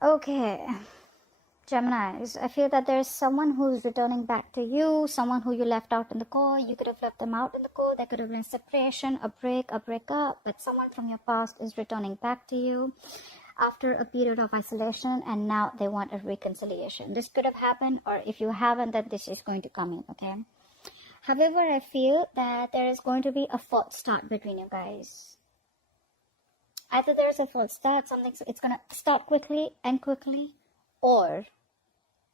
Okay, Geminis, I feel that there's someone who's returning back to you, someone who you left out in the core. You could have left them out in the core. There could have been separation, a breakup, but someone from your past is returning back to you after a period of isolation, and now they want a reconciliation. This could have happened, or if you haven't, then this is going to come in, okay? However, I feel that there is going to be a false start between you guys. Either there's a false start, it's going to start quickly, end quickly, or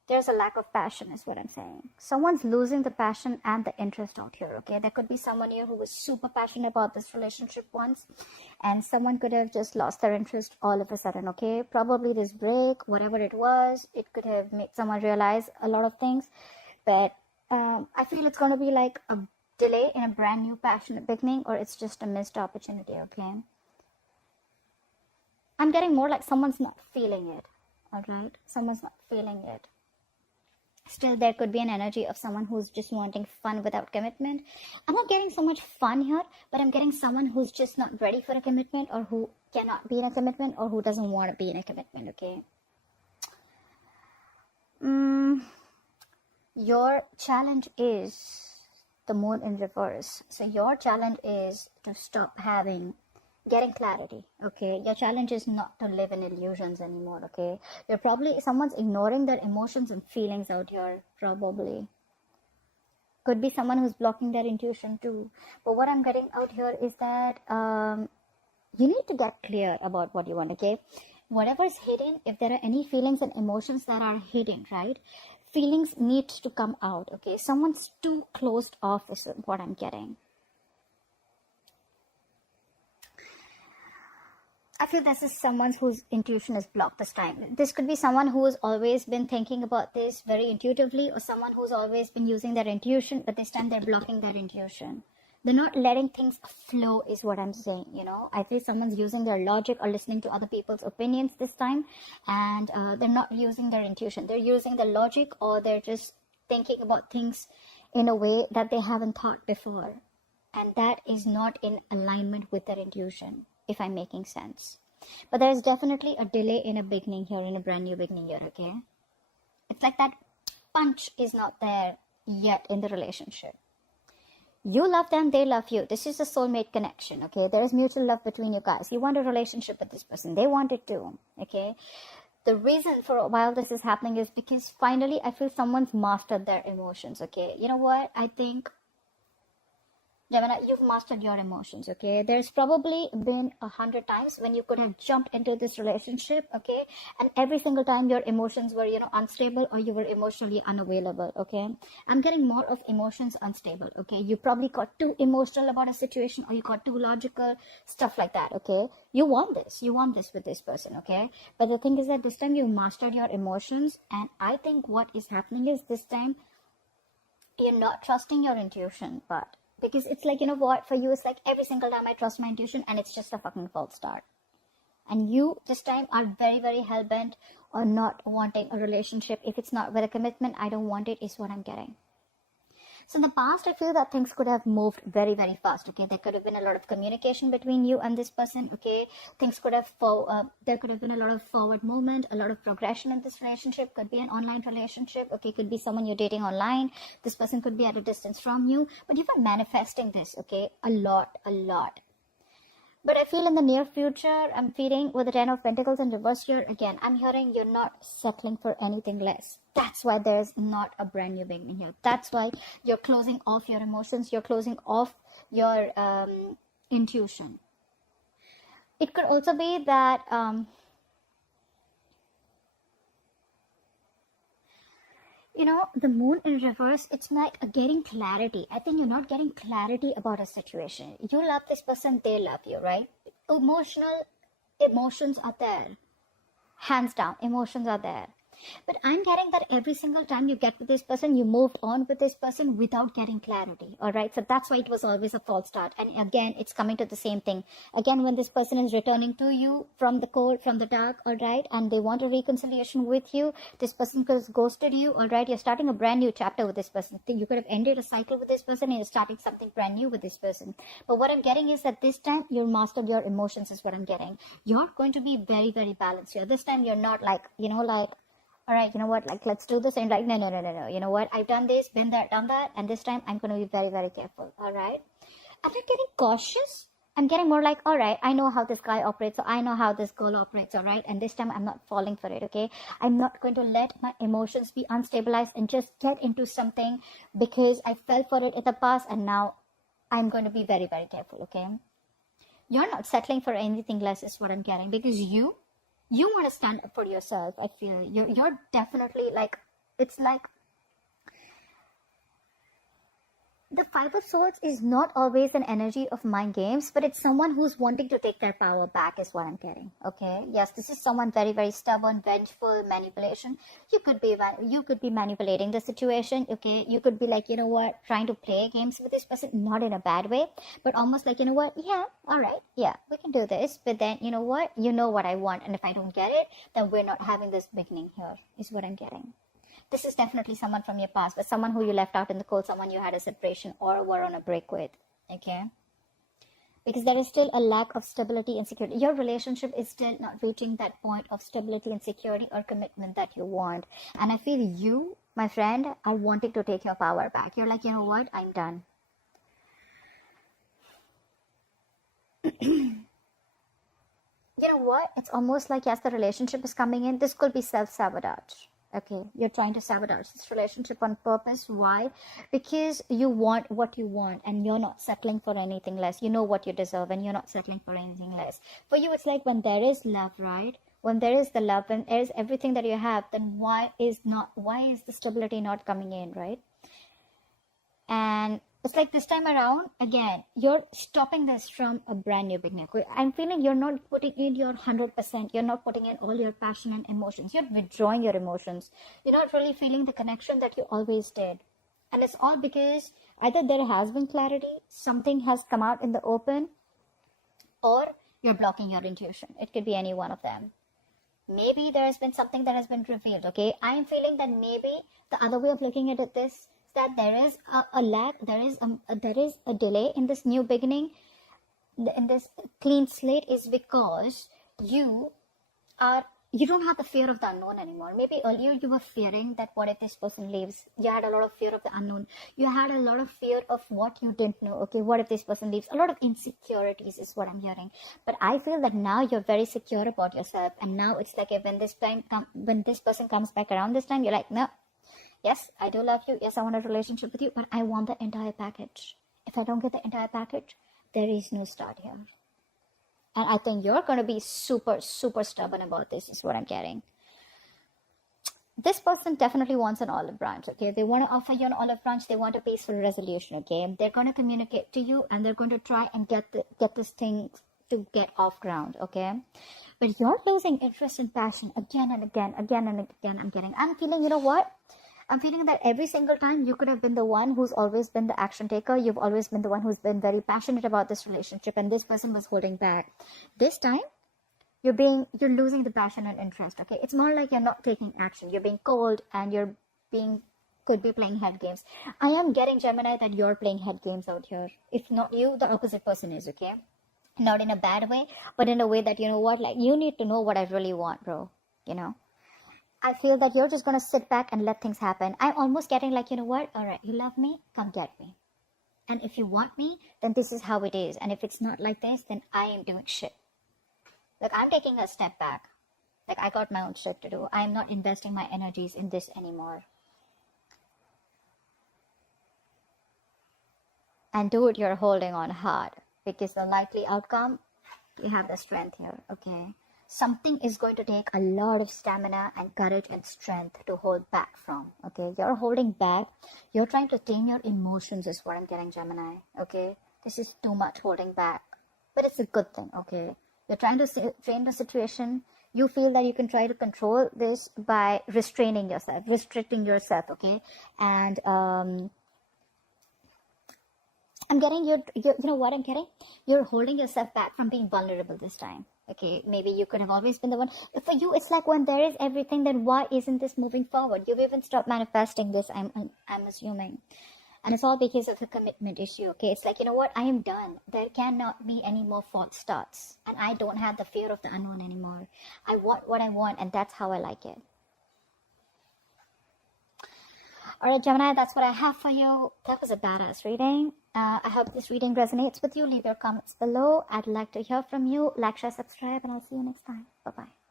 there's a lack of passion is what I'm saying. Someone's losing the passion and the interest out here, okay? There could be someone here who was super passionate about this relationship once, and someone could have just lost their interest all of a sudden, okay? Probably this break, whatever it was, it could have made someone realize a lot of things, but I feel it's going to be like a delay in a brand new passionate beginning, or it's just a missed opportunity, okay? I'm getting more like someone's not feeling it, all right? Someone's not feeling it. Still, there could be an energy of someone who's just wanting fun without commitment. I'm not getting so much fun here, but I'm getting someone who's just not ready for a commitment, or who cannot be in a commitment, or who doesn't want to be in a commitment, okay? Your challenge is the moon in reverse. So your challenge is to stop getting clarity, okay? Your challenge is not to live in illusions anymore, okay? Someone's ignoring their emotions and feelings out here, probably. Could be someone who's blocking their intuition too. But what I'm getting out here is that you need to get clear about what you want, okay? Whatever's hidden, if there are any feelings and emotions that are hidden, right? Feelings need to come out, okay? Someone's too closed off is what I'm getting. I feel this is someone whose intuition is blocked this time. This could be someone who has always been thinking about this very intuitively, or someone who's always been using their intuition, but this time they're blocking their intuition. They're not letting things flow is what I'm saying, you know. I feel someone's using their logic or listening to other people's opinions this time, and they're not using their intuition. They're using the logic, or they're just thinking about things in a way that they haven't thought before. And that is not in alignment with their intuition, if I'm making sense. But there's definitely a delay in a beginning here, in a brand new beginning here, okay? It's like that punch is not there yet in the relationship. You love them, they love you. This is a soulmate connection, okay? There is mutual love between you guys. You want a relationship with this person. They want it too, okay? The reason for a while this is happening is because finally I feel someone's mastered their emotions, okay? You know what? I think, Gemini, you've mastered your emotions, okay? There's probably been 100 times when you could have jumped into this relationship, okay? And every single time your emotions were, unstable, or you were emotionally unavailable, okay? I'm getting more of emotions unstable, okay? You probably got too emotional about a situation, or you got too logical, stuff like that, okay? You want this with this person, okay? But the thing is that this time you mastered your emotions, and I think what is happening is this time you're not trusting your intuition, but because it's like, you know what, for you, it's like every single time I trust my intuition and it's just a fucking false start. And you, this time, are very, very hell-bent on not wanting a relationship. If it's not with a commitment, I don't want it, is what I'm getting. So in the past, I feel that things could have moved very, very fast, okay? There could have been a lot of communication between you and this person, okay? Things could have, there could have been a lot of forward movement, a lot of progression in this relationship. Could be an online relationship, okay? Could be someone you're dating online. This person could be at a distance from you. But you were manifesting this, okay? A lot. But I feel in the near future, I'm feeling with the 10 of Pentacles in reverse here, again, I'm hearing you're not settling for anything less. That's why there's not a brand new beginning here. That's why you're closing off your emotions. You're closing off your intuition. It could also be that the moon in reverse, it's like getting clarity. I think you're not getting clarity about a situation. You love this person, they love you, right? Emotions are there. Hands down, emotions are there. But I'm getting that every single time you get with this person, you moved on with this person without getting clarity. All right. So that's why it was always a false start. And again, it's coming to the same thing. Again, when this person is returning to you from the cold, from the dark, all right, and they want a reconciliation with you, this person has ghosted you, all right, you're starting a brand new chapter with this person. You could have ended a cycle with this person and you're starting something brand new with this person. But what I'm getting is that this time you're mastered your emotions is what I'm getting. You're going to be very, very balanced here. This time you're not like, all right, you know what, like, let's do this. And like, no. You know what? I've done this, been there, done that. And this time I'm going to be very, very careful. All right. I'm not getting cautious. I'm getting more like, all right, I know how this guy operates. So I know how this girl operates. All right. And this time I'm not falling for it. Okay. I'm not going to let my emotions be unstabilized and just get into something because I fell for it in the past. And now I'm going to be very, very careful. Okay. You're not settling for anything less is what I'm getting, because you want to stand up for yourself. I feel you're definitely like, it's like the Five of Swords is not always an energy of mind games, but it's someone who's wanting to take their power back is what I'm getting. Okay. Yes, this is someone very, very stubborn, vengeful, manipulation. You could be manipulating the situation. Okay. You could be like, you know what, trying to play games with this person, not in a bad way, but almost like, you know what, yeah, all right, yeah, we can do this. But then, you know what I want. And if I don't get it, then we're not having this beginning here is what I'm getting. This is definitely someone from your past, but someone who you left out in the cold, someone you had a separation or were on a break with, okay? Because there is still a lack of stability and security. Your relationship is still not reaching that point of stability and security or commitment that you want. And I feel you, my friend, are wanting to take your power back. You're like, you know what? I'm done. You know what? It's almost like, yes, the relationship is coming in. This could be self-sabotage. Okay, you're trying to sabotage this relationship on purpose. Why? Because you want what you want and you're not settling for anything less. You know what you deserve and you're not settling for anything less. For you, it's like when there is love, right? When there is the love, when there is everything that you have, then why is the stability not coming in, right? And it's like this time around, again, you're stopping this from a brand new beginning. I'm feeling you're not putting in your 100%. You're not putting in all your passion and emotions. You're withdrawing your emotions. You're not really feeling the connection that you always did. And it's all because either there has been clarity, something has come out in the open, or you're blocking your intuition. It could be any one of them. Maybe there has been something that has been revealed, okay? I'm feeling that maybe the other way of looking at it is that there is a lack, there is a delay in this new beginning, in this clean slate, is because you don't have the fear of the unknown anymore. Maybe earlier you were fearing that what if this person leaves. You had a lot of fear of the unknown. You had a lot of fear of what you didn't know. Okay, what if this person leaves? A lot of insecurities is what I'm hearing. But I feel that now you're very secure about yourself, and now it's like when this person comes back around this time, you're like, no. Yes, I do love you. Yes, I want a relationship with you, but I want the entire package. If I don't get the entire package, there is no start here. And I think you're going to be super, super stubborn about this, is what I'm getting. This person definitely wants an olive branch, okay? They want to offer you an olive branch. They want a peaceful resolution, okay? They're going to communicate to you, and they're going to try and get this thing to get off ground, okay? But you're losing interest and passion again and again. I'm feeling, you know what? I'm feeling that every single time you could have been the one who's always been the action taker. You've always been the one who's been very passionate about this relationship, and this person was holding back. This time, you're losing the passion and interest, okay? It's more like you're not taking action. You're being cold, and could be playing head games. I am getting, Gemini, that you're playing head games out here. If not you, the opposite person is, okay? Not in a bad way, but in a way that, you know what, like, you need to know what I really want, bro, you know? I feel that you're just going to sit back and let things happen. I'm almost getting like, you know what? All right, you love me? Come get me. And if you want me, then this is how it is. And if it's not like this, then I am doing shit. Like, I'm taking a step back. Like, I got my own shit to do. I'm not investing my energies in this anymore. And dude, you're holding on hard. Because the likely outcome, you have the strength here, okay? Something is going to take a lot of stamina and courage and strength to hold back from, okay? You're holding back. You're trying to tame your emotions is what I'm getting, Gemini, okay? This is too much holding back. But it's a good thing, okay? You're trying to tame the situation. You feel that you can try to control this by restraining yourself, restricting yourself, okay? And I'm getting you know what I'm getting? You're holding yourself back from being vulnerable this time. Okay, maybe you could have always been the one. For you, it's like when there is everything, then why isn't this moving forward? You've even stopped manifesting this, I'm assuming. And it's all because of the commitment issue, okay? It's like, you know what? I am done. There cannot be any more false starts. And I don't have the fear of the unknown anymore. I want what I want, and that's how I like it. All right, Gemini, that's what I have for you. That was a badass reading. I hope this reading resonates with you. Leave your comments below. I'd like to hear from you. Like, share, subscribe, and I'll see you next time. Bye-bye.